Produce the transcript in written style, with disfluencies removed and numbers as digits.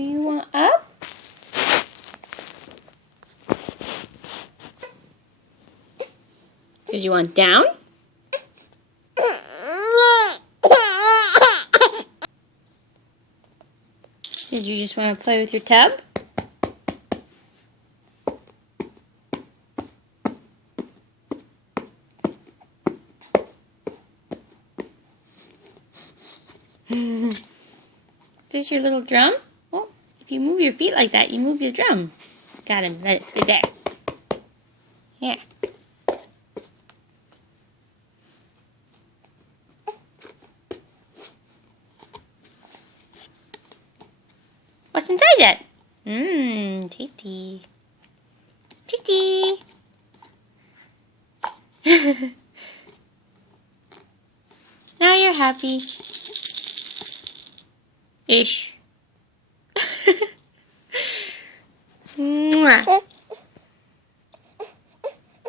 you want up? Did you want down? Did you just want to play with your tub? Is this your little drum? Oh, if you move your feet like that, you move your drum. Got him. Let it stay there. Yeah. What's inside that? Mmm, tasty. Tasty. Now you're happy. Ish. Mwah.